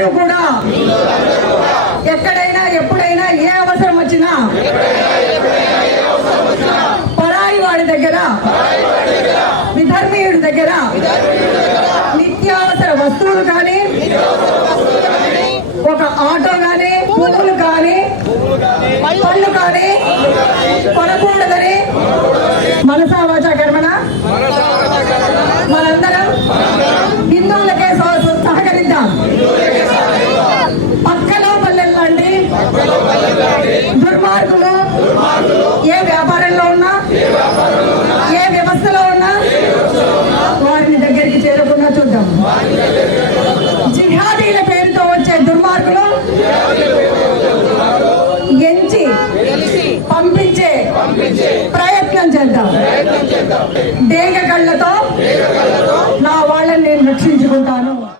అందరూ కూడా ఎక్కడైనా ఎప్పుడైనా ఏ అవసరం వచ్చినా పరాయి వాడి దగ్గర విధర్మీయుడి దగ్గర నిత్యావసర వస్తువులు కానీ ఒక ఆటో కానీ పువ్వులు కానీ పళ్ళు కానీ కొరకు దుర్మార్గులు ఎంచి పంపించే ప్రయత్నం చేద్దాం. డేగ కళ్ళతో నా వాళ్ళని నేను రక్షించుకుంటాను.